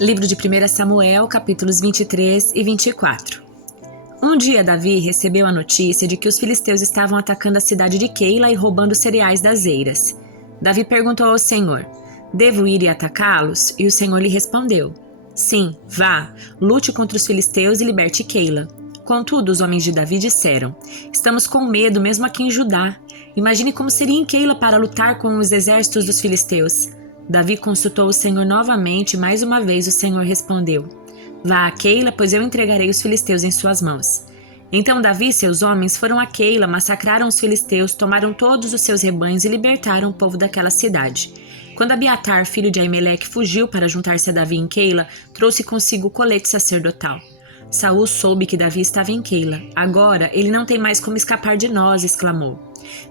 Livro de 1 Samuel, capítulos 23 e 24. Um dia Davi recebeu a notícia de que os filisteus estavam atacando a cidade de Keila e roubando cereais das eiras. Davi perguntou ao Senhor: "Devo ir e atacá-los?" E o Senhor lhe respondeu: "Sim, vá, lute contra os filisteus e liberte Keila." Contudo, os homens de Davi disseram: "Estamos com medo mesmo aqui em Judá. Imagine como seria em Keila para lutar com os exércitos dos filisteus." Davi consultou o Senhor novamente e mais uma vez o Senhor respondeu: "Vá a Keila, pois eu entregarei os filisteus em suas mãos." Então Davi e seus homens foram a Keila, massacraram os filisteus, tomaram todos os seus rebanhos e libertaram o povo daquela cidade. Quando Abiatar, filho de Aimeleque, fugiu para juntar-se a Davi em Keila, trouxe consigo o colete sacerdotal. Saul soube que Davi estava em Keila. "Agora ele não tem mais como escapar de nós", exclamou.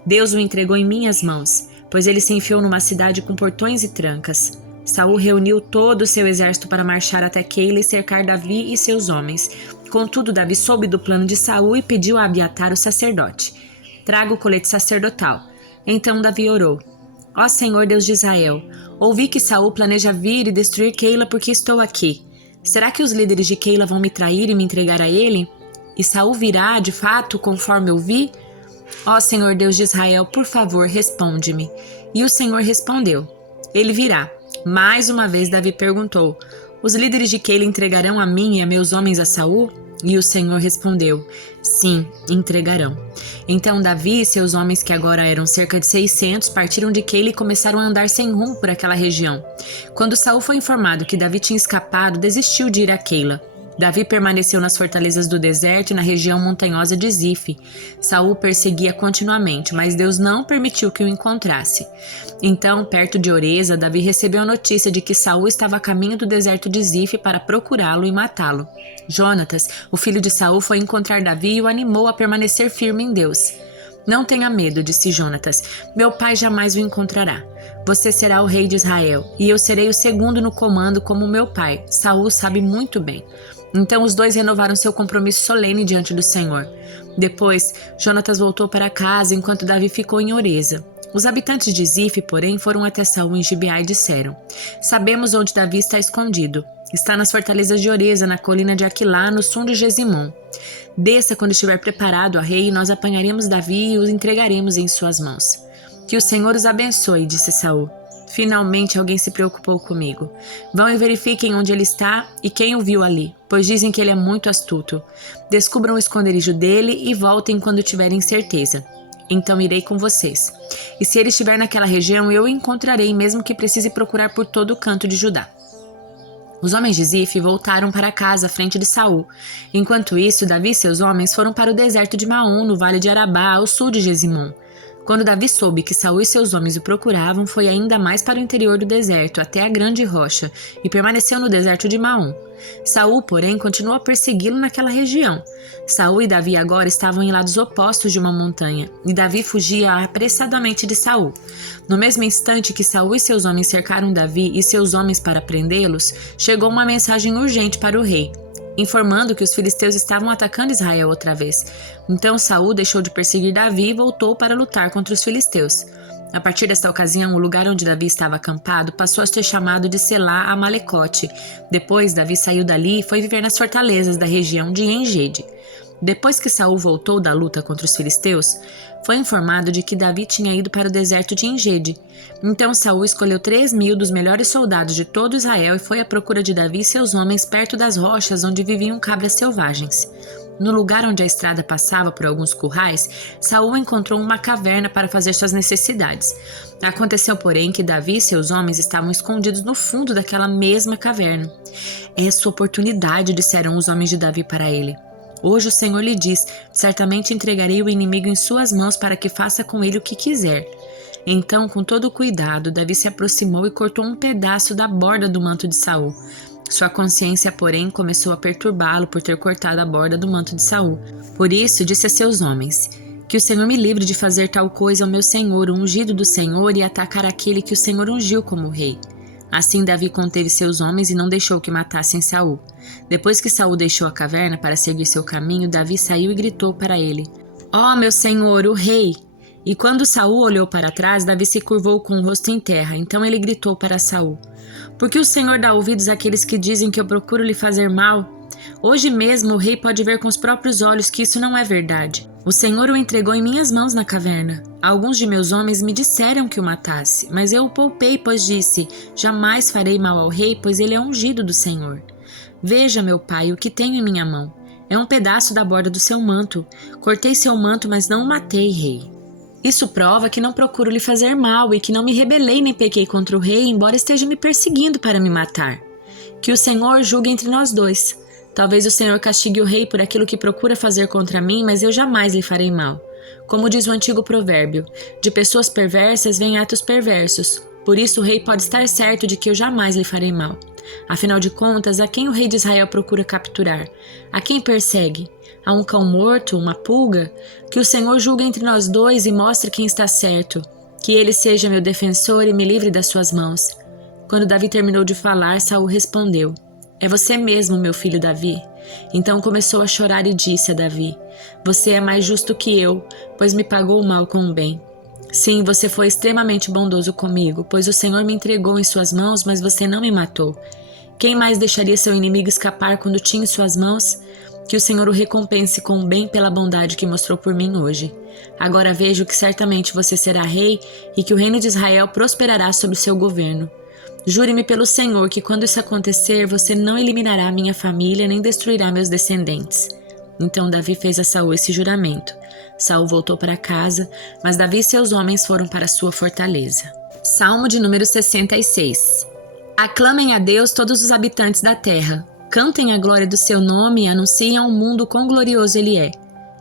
"Deus o entregou em minhas mãos, pois ele se enfiou numa cidade com portões e trancas." Saul reuniu todo o seu exército para marchar até Keila e cercar Davi e seus homens. Contudo, Davi soube do plano de Saul e pediu a Abiatar, o sacerdote: "Traga o colete sacerdotal." Então Davi orou: "Ó Senhor Deus de Israel, ouvi que Saul planeja vir e destruir Keila porque estou aqui. Será que os líderes de Keila vão me trair e me entregar a ele? E Saul virá, de fato, conforme eu vi? Ó Senhor Deus de Israel, por favor, responde-me." E o Senhor respondeu: "Ele virá." Mais uma vez Davi perguntou: "Os líderes de Keila entregarão a mim e a meus homens a Saul?" E o Senhor respondeu: "Sim, entregarão." Então Davi e seus homens, que agora eram cerca de 600, partiram de Keila e começaram a andar sem rumo por aquela região. Quando Saul foi informado que Davi tinha escapado, desistiu de ir a Keila. Davi permaneceu nas fortalezas do deserto e na região montanhosa de Zife. Saul perseguia continuamente, mas Deus não permitiu que o encontrasse. Então, perto de Oreza, Davi recebeu a notícia de que Saul estava a caminho do deserto de Zife para procurá-lo e matá-lo. Jonatas, o filho de Saul, foi encontrar Davi e o animou a permanecer firme em Deus. "Não tenha medo", disse Jonatas, "meu pai jamais o encontrará. Você será o rei de Israel, e eu serei o segundo no comando como meu pai. Saul sabe muito bem." Então os dois renovaram seu compromisso solene diante do Senhor. Depois, Jonatas voltou para casa enquanto Davi ficou em Oreza. Os habitantes de Zife, porém, foram até Saul em Gibeá e disseram: "Sabemos onde Davi está escondido. Está nas fortalezas de Oreza, na colina de Aquilá, no sul de Gesimom. Desça quando estiver preparado a rei, e nós apanharemos Davi e o entregaremos em suas mãos." "Que o Senhor os abençoe", disse Saul. "Finalmente alguém se preocupou comigo. Vão e verifiquem onde ele está e quem o viu ali, pois dizem que ele é muito astuto. Descubram o esconderijo dele e voltem quando tiverem certeza. Então irei com vocês. E se ele estiver naquela região, eu o encontrarei, mesmo que precise procurar por todo o canto de Judá." Os homens de Zife voltaram para casa à frente de Saul. Enquanto isso, Davi e seus homens foram para o deserto de Maom, no vale de Arabá, ao sul de Gesimom. Quando Davi soube que Saul e seus homens o procuravam, foi ainda mais para o interior do deserto, até a grande rocha, e permaneceu no deserto de Maom. Saul, porém, continuou a persegui-lo naquela região. Saul e Davi agora estavam em lados opostos de uma montanha, e Davi fugia apressadamente de Saul. No mesmo instante que Saul e seus homens cercaram Davi e seus homens para prendê-los, chegou uma mensagem urgente para o rei, informando que os filisteus estavam atacando Israel outra vez. Então Saul deixou de perseguir Davi e voltou para lutar contra os filisteus. A partir desta ocasião, o lugar onde Davi estava acampado passou a ser chamado de Selá Amalecote. Depois, Davi saiu dali e foi viver nas fortalezas da região de En-Gedi. Depois que Saul voltou da luta contra os filisteus, foi informado de que Davi tinha ido para o deserto de En-Gedi. Então Saul escolheu 3.000 dos melhores soldados de todo Israel e foi à procura de Davi e seus homens perto das rochas onde viviam cabras selvagens. No lugar onde a estrada passava por alguns currais, Saul encontrou uma caverna para fazer suas necessidades. Aconteceu, porém, que Davi e seus homens estavam escondidos no fundo daquela mesma caverna. "É sua oportunidade", disseram os homens de Davi para ele. "Hoje o Senhor lhe diz: certamente entregarei o inimigo em suas mãos para que faça com ele o que quiser." Então, com todo cuidado, Davi se aproximou e cortou um pedaço da borda do manto de Saul. Sua consciência, porém, começou a perturbá-lo por ter cortado a borda do manto de Saul. Por isso, disse a seus homens: "Que o Senhor me livre de fazer tal coisa ao meu senhor, o ungido do Senhor, e atacar aquele que o Senhor ungiu como rei." Assim Davi conteve seus homens e não deixou que matassem Saul. Depois que Saul deixou a caverna para seguir seu caminho, Davi saiu e gritou para ele: "Ó meu senhor, o rei!" E quando Saul olhou para trás, Davi se curvou com o rosto em terra. Então ele gritou para Saul: Por que o Senhor dá ouvidos àqueles que dizem que eu procuro lhe fazer mal? Hoje mesmo o rei pode ver com os próprios olhos que isso não é verdade. O Senhor o entregou em minhas mãos na caverna. Alguns de meus homens me disseram que o matasse, mas eu o poupei, pois disse: jamais farei mal ao rei, pois ele é ungido do Senhor. Veja, meu pai, o que tenho em minha mão. É um pedaço da borda do seu manto. Cortei seu manto, mas não o matei, rei. Isso prova que não procuro lhe fazer mal e que não me rebelei nem pequei contra o rei, embora esteja me perseguindo para me matar. Que o Senhor julgue entre nós dois. Talvez o Senhor castigue o rei por aquilo que procura fazer contra mim, mas eu jamais lhe farei mal. Como diz o antigo provérbio, de pessoas perversas vêm atos perversos. Por isso o rei pode estar certo de que eu jamais lhe farei mal. Afinal de contas, a quem o rei de Israel procura capturar? A quem persegue? A um cão morto, uma pulga? Que o Senhor julgue entre nós dois e mostre quem está certo. Que ele seja meu defensor e me livre das suas mãos. Quando Davi terminou de falar, Saul respondeu: é você mesmo, meu filho Davi? Então começou a chorar e disse a Davi: você é mais justo que eu, pois me pagou o mal com o bem. Sim, você foi extremamente bondoso comigo, pois o Senhor me entregou em suas mãos, mas você não me matou. Quem mais deixaria seu inimigo escapar quando tinha em suas mãos? Que o Senhor o recompense com o bem pela bondade que mostrou por mim hoje. Agora vejo que certamente você será rei e que o reino de Israel prosperará sob o seu governo. Jure-me pelo Senhor que quando isso acontecer, você não eliminará minha família nem destruirá meus descendentes. Então Davi fez a Saul esse juramento. Saul voltou para casa, mas Davi e seus homens foram para sua fortaleza. Salmo de número 66. Aclamem a Deus todos os habitantes da terra. Cantem a glória do seu nome e anunciem ao mundo quão glorioso ele é.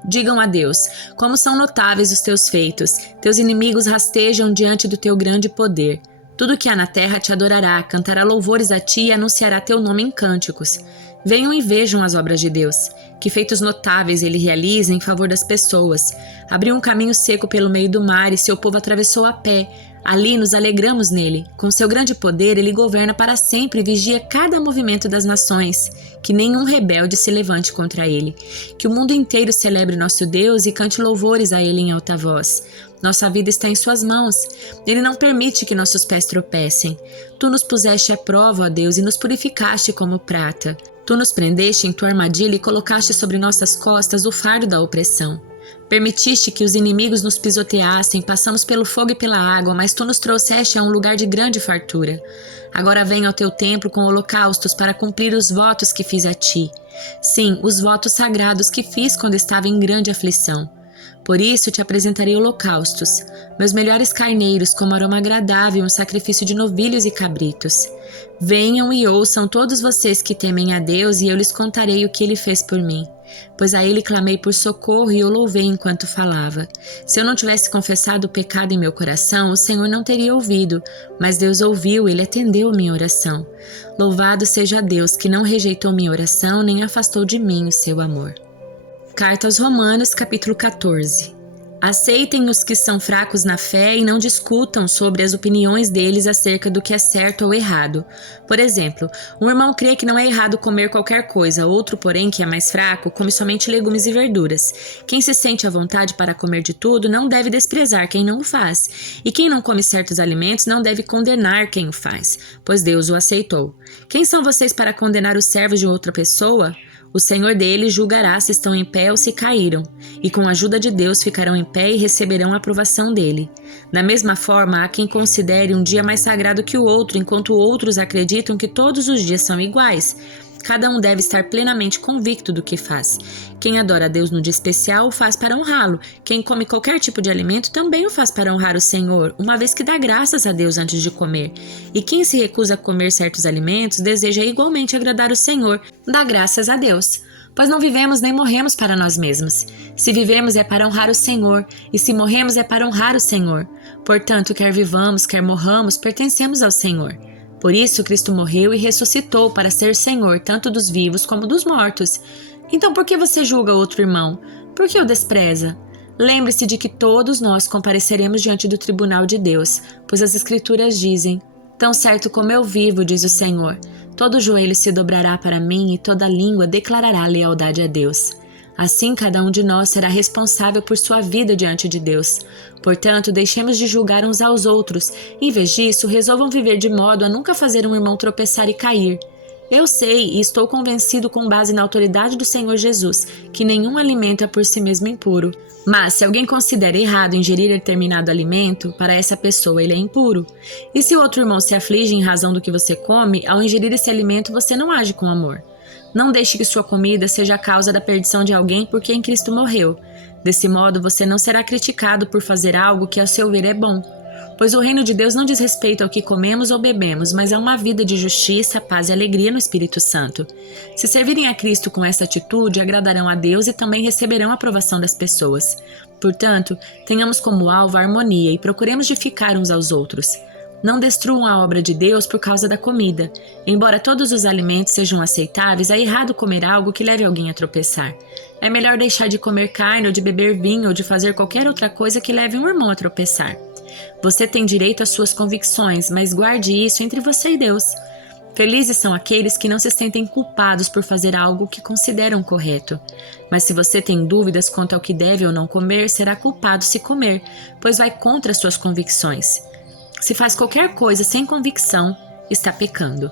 Digam a Deus, como são notáveis os teus feitos. Teus inimigos rastejam diante do teu grande poder. Tudo que há na terra te adorará, cantará louvores a ti e anunciará teu nome em cânticos. Venham e vejam as obras de Deus. Que feitos notáveis ele realiza em favor das pessoas. Abriu um caminho seco pelo meio do mar e seu povo atravessou a pé. Ali nos alegramos nele. Com seu grande poder, ele governa para sempre e vigia cada movimento das nações. Que nenhum rebelde se levante contra ele. Que o mundo inteiro celebre nosso Deus e cante louvores a ele em alta voz. Nossa vida está em suas mãos. Ele não permite que nossos pés tropecem. Tu nos puseste à prova, ó Deus, e nos purificaste como prata. Tu nos prendeste em tua armadilha e colocaste sobre nossas costas o fardo da opressão. Permitiste que os inimigos nos pisoteassem, passamos pelo fogo e pela água, mas tu nos trouxeste a um lugar de grande fartura. Agora venho ao teu templo com holocaustos para cumprir os votos que fiz a ti. Sim, os votos sagrados que fiz quando estava em grande aflição. Por isso te apresentarei holocaustos, meus melhores carneiros como aroma agradável, um sacrifício de novilhos e cabritos. Venham e ouçam todos vocês que temem a Deus e eu lhes contarei o que ele fez por mim. Pois a ele clamei por socorro e o louvei enquanto falava. Se eu não tivesse confessado o pecado em meu coração, o Senhor não teria ouvido, mas Deus ouviu, ele atendeu a minha oração. Louvado seja Deus que não rejeitou minha oração nem afastou de mim o seu amor. Carta aos Romanos, capítulo 14. Aceitem os que são fracos na fé e não discutam sobre as opiniões deles acerca do que é certo ou errado. Por exemplo, um irmão crê que não é errado comer qualquer coisa, outro, porém, que é mais fraco, come somente legumes e verduras. Quem se sente à vontade para comer de tudo não deve desprezar quem não o faz, e quem não come certos alimentos não deve condenar quem o faz, pois Deus o aceitou. Quem são vocês para condenar os servos de outra pessoa? O Senhor deles julgará se estão em pé ou se caíram, e com a ajuda de Deus ficarão em pé e receberão a aprovação dele. Da mesma forma, há quem considere um dia mais sagrado que o outro, enquanto outros acreditam que todos os dias são iguais. Cada um deve estar plenamente convicto do que faz. Quem adora a Deus no dia especial o faz para honrá-lo. Quem come qualquer tipo de alimento também o faz para honrar o Senhor, uma vez que dá graças a Deus antes de comer. E quem se recusa a comer certos alimentos deseja igualmente agradar o Senhor, dá graças a Deus. Pois não vivemos nem morremos para nós mesmos. Se vivemos é para honrar o Senhor, e se morremos é para honrar o Senhor. Portanto, quer vivamos, quer morramos, pertencemos ao Senhor. Por isso, Cristo morreu e ressuscitou para ser Senhor tanto dos vivos como dos mortos. Então, por que você julga outro irmão? Por que o despreza? Lembre-se de que todos nós compareceremos diante do tribunal de Deus, pois as Escrituras dizem: tão certo como eu vivo, diz o Senhor, todo joelho se dobrará para mim e toda língua declarará lealdade a Deus. Assim, cada um de nós será responsável por sua vida diante de Deus. Portanto, deixemos de julgar uns aos outros. Em vez disso, resolvam viver de modo a nunca fazer um irmão tropeçar e cair. Eu sei e estou convencido com base na autoridade do Senhor Jesus, que nenhum alimento é por si mesmo impuro. Mas se alguém considera errado ingerir determinado alimento, para essa pessoa ele é impuro. E se o outro irmão se aflige em razão do que você come, ao ingerir esse alimento você não age com amor. Não deixe que sua comida seja a causa da perdição de alguém por quem Cristo morreu. Desse modo você não será criticado por fazer algo que a seu ver é bom. Pois o reino de Deus não diz respeito ao que comemos ou bebemos, mas a uma vida de justiça, paz e alegria no Espírito Santo. Se servirem a Cristo com essa atitude, agradarão a Deus e também receberão a aprovação das pessoas. Portanto, tenhamos como alvo a harmonia e procuremos edificar uns aos outros. Não destruam a obra de Deus por causa da comida. Embora todos os alimentos sejam aceitáveis, é errado comer algo que leve alguém a tropeçar. É melhor deixar de comer carne ou de beber vinho ou de fazer qualquer outra coisa que leve um irmão a tropeçar. Você tem direito às suas convicções, mas guarde isso entre você e Deus. Felizes são aqueles que não se sentem culpados por fazer algo que consideram correto. Mas se você tem dúvidas quanto ao que deve ou não comer, será culpado se comer, pois vai contra suas convicções. Se faz qualquer coisa sem convicção, está pecando.